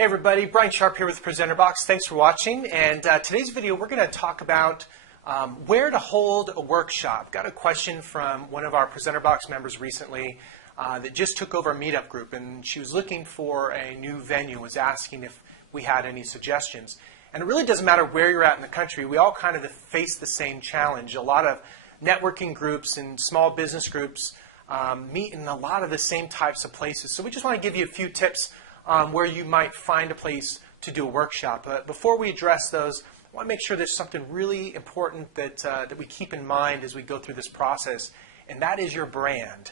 Hey everybody, Brian Sharp here with Presenter Box. Thanks for watching. And today's video we're going to talk about where to hold a workshop. Got a question from one of our Presenter Box members recently that just took over a meetup group, and she was looking for a new venue, was asking if we had any suggestions. And it really doesn't matter where you're at in the country. We all kind of face the same challenge. A lot of networking groups and small business groups meet in a lot of the same types of places. So we just want to give you a few tips where you might find a place to do a workshop. But before we address those, I want to make sure there's something really important that we keep in mind as we go through this process, and that is your brand.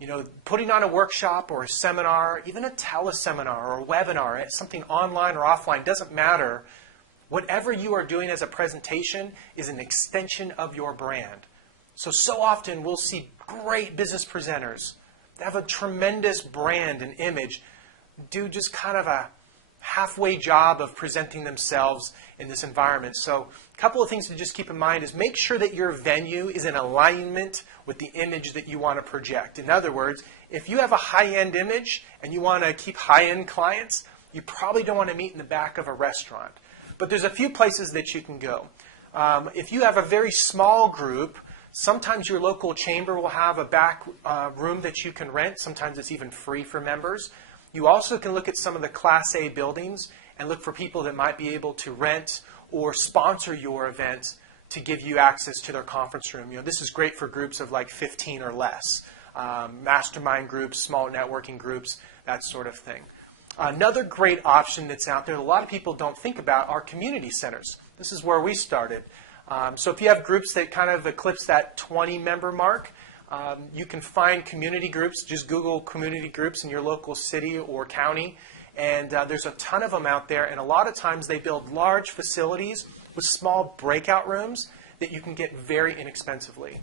You know, putting on a workshop or a seminar, even a teleseminar or a webinar, something online or offline, doesn't matter. Whatever you are doing as a presentation is an extension of your brand. So often we'll see great business presenters that have a tremendous brand and image do just kind of a halfway job of presenting themselves in this environment. So a couple of things to just keep in mind is make sure that your venue is in alignment with the image that you want to project. In other words, if you have a high-end image and you want to keep high-end clients, you probably don't want to meet in the back of a restaurant. But there's a few places that you can go. If you have a very small group, sometimes your local chamber will have a back room that you can rent. Sometimes it's even free for members. You also can look at some of the Class A buildings and look for people that might be able to rent or sponsor your event to give you access to their conference room. You know, this is great for groups of like 15 or less, mastermind groups, small networking groups, that sort of thing. Another great option that's out there that a lot of people don't think about are community centers. This is where we started. So if you have groups that kind of eclipse that 20-member mark, you can find community groups. Just Google community groups in your local city or county, and there's a ton of them out there. And a lot of times they build large facilities with small breakout rooms that you can get very inexpensively.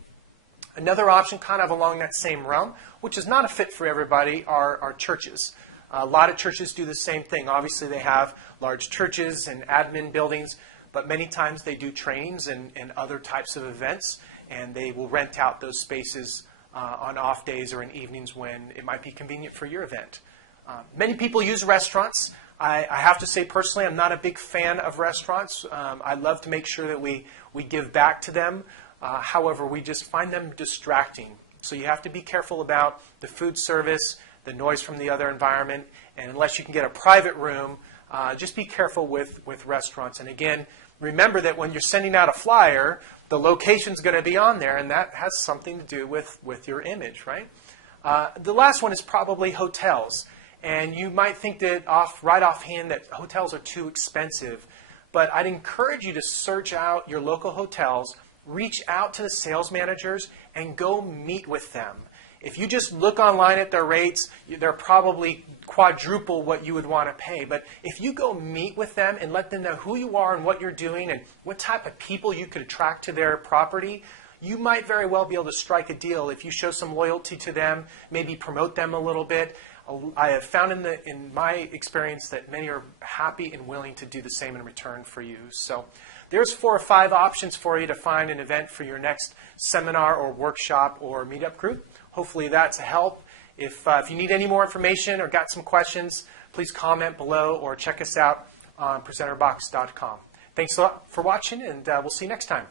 Another option kind of along that same realm, which is not a fit for everybody, are churches. A lot of churches do the same thing. Obviously they have large churches and admin buildings, but many times they do trainings and other types of events, and they will rent out those spaces on off days or in evenings when it might be convenient for your event. Many people use restaurants. I have to say personally, I'm not a big fan of restaurants. I love to make sure that we give back to them. However, we just find them distracting. So you have to be careful about the food service, the noise from the other environment, and unless you can get a private room, just be careful with restaurants. And again, remember that when you're sending out a flyer, the location's going to be on there, and that has something to do with your image, right? The last one is probably hotels. And you might think that right offhand that hotels are too expensive, but I'd encourage you to search out your local hotels, reach out to the sales managers, and go meet with them. If you just look online at their rates, they're probably quadruple what you would want to pay. But if you go meet with them and let them know who you are and what you're doing and what type of people you could attract to their property, you might very well be able to strike a deal if you show some loyalty to them, maybe promote them a little bit. I have found in my experience that many are happy and willing to do the same in return for you. So there's 4 or 5 options for you to find an event for your next seminar or workshop or meetup group. Hopefully that's a help. If you need any more information or got some questions, please comment below or check us out on presenterbox.com. Thanks a lot for watching, and we'll see you next time.